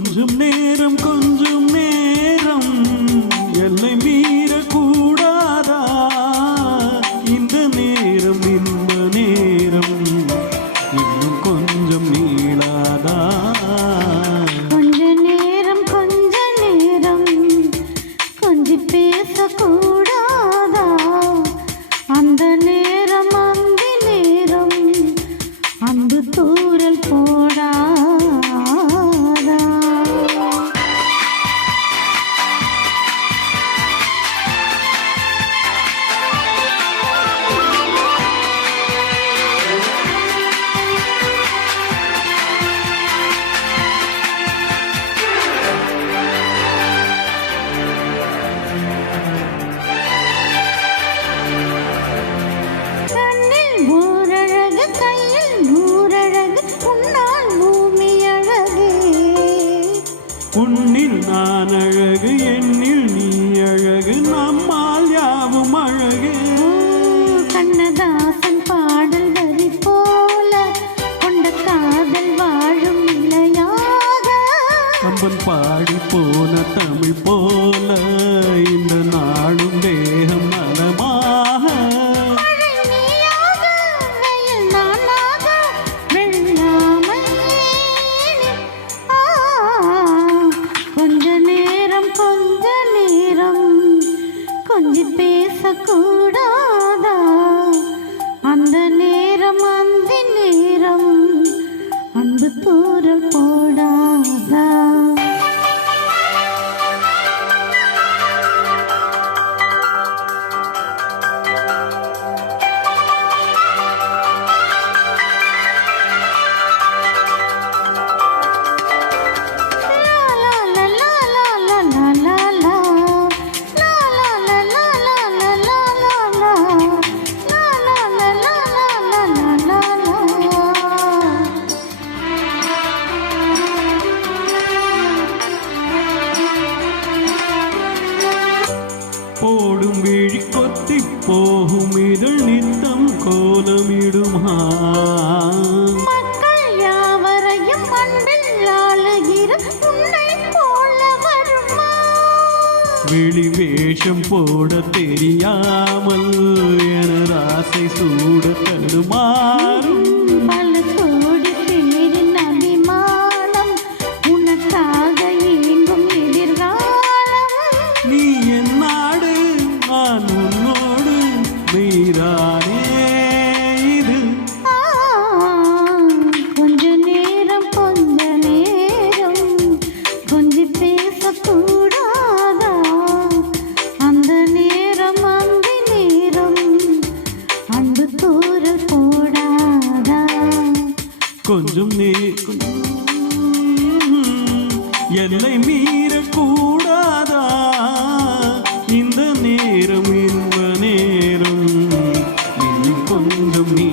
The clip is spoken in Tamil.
கொஞ்சம் நேரம் எல்லை மீறக்கூடாதா? இந்த நேரம் இன்னும் கொஞ்சம் நீளாதா? கொஞ்ச நேரம் கொஞ்சம் பேசக்கூடாதா? அந்த நேரம் அன்பு தூரல் போடாதா? உன்னில் நான் அழகு, என்னில் நீ அழகு, நம்மால் யாவும் அழகு. கண்ணதாசன் பாடல் வரி போல கொண்ட காதல் வாழும் நிலையாக, கம்பன் பாடி போன தமிழ் போல இந்த நாளும் தேகம் நலமாக. கொஞ்சம் பேசக்கூடாதா? அந்த நேரம் அன்பு தூரல் போடாதா? போடும் விழி கொத்தி போகும் இதழ் நித்தம் கோலமிடுமா? மக்கள் யாவரையும் அன்பில் ஆளுகிற உன்னை போல வருமா? விழி வேஷம் போட தெரியாமல் எனது ஆசை சூட தடுமாறும். பல கோடி பேரின் அபிமானம் உனக்காக இயங்கும் எதிர்காலம். நீ என் நாடு, நான் உன்னோடு, மீறானே இது. கொஞ்ச நேரம் கொஞ்சம் பேசக்கூடாதா? அந்த நேரம் அன்பு தூரல் போடாதா? கொஞ்சம் எல்லை மீறக்கூடாதா? இந்த நேரம் இன்னும் கொஞ்சம் நீ